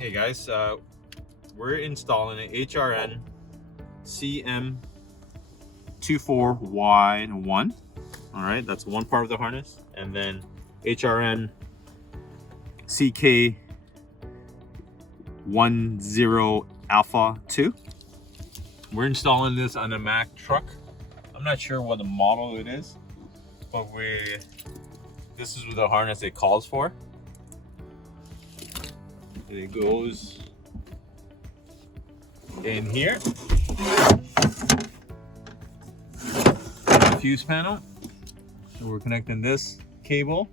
Hey guys, we're installing an HRN-CM24Y1. All right, that's one part of the harness, and then HRN-CK10A2 Alpha 2. We're installing this on a Mack truck. I'm not sure what the model it is, but this is the harness it calls for. And it goes in here. The fuse panel. So we're connecting this cable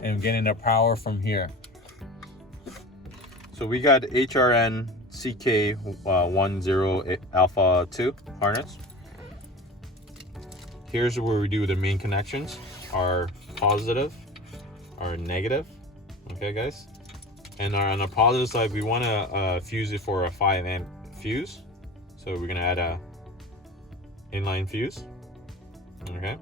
and getting the power from here. So we got HRN-CK10 Alpha 2 harness. Here's where we do the main connections: our positive, our negative. Okay, guys. And on the positive side, we want to fuse it for a 5 amp fuse. So we're gonna add a inline fuse. Okay.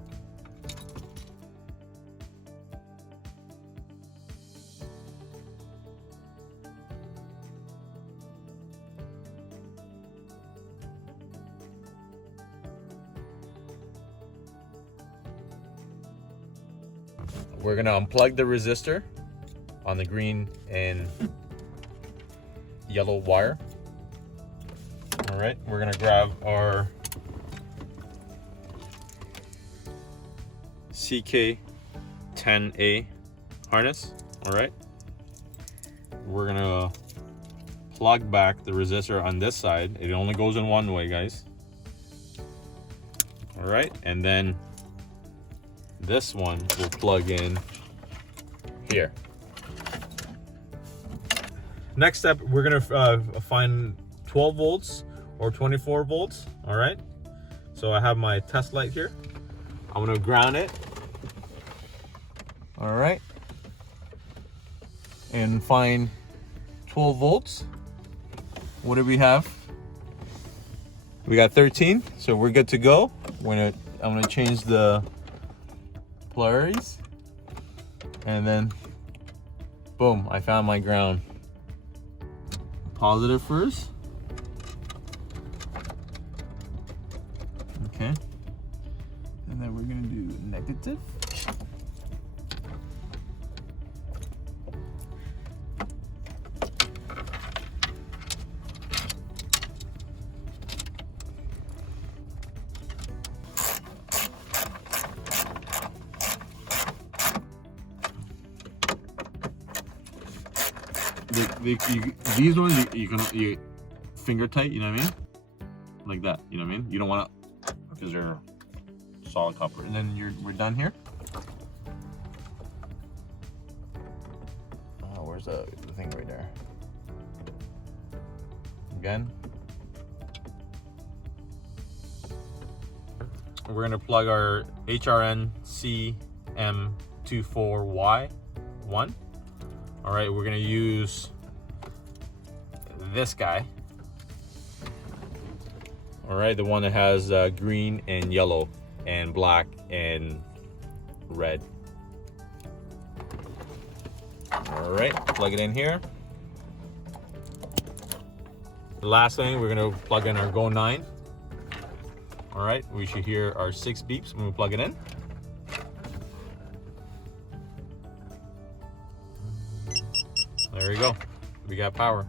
We're gonna unplug the resistor on the green and yellow wire. All right, we're gonna grab our CK10A harness. All right, we're gonna plug back the resistor on this side. It only goes in one way, guys. All right, and then this one will plug in here. Next step, we're gonna find 12 volts or 24 volts. All right, so I have my test light here. I'm gonna ground it. All right, and find 12 volts. What do we have? We got 13, so we're good to go. I'm gonna change the polarities, and then boom, I found my ground. Positive first. Okay. And then we're gonna do negative. These ones you finger tight, you know what I mean? Like that, you know what I mean? You don't want to, because they're solid copper. And then we're done here. Oh, where's the thing right there? Again. We're gonna plug our HRN-CM24Y1. All right, we're gonna use this guy. All right, the one that has green and yellow and black and red. All right, plug it in here. The last thing, we're gonna plug in our Go 9. All right, we should hear our 6 beeps when we plug it in. There we go. We got power.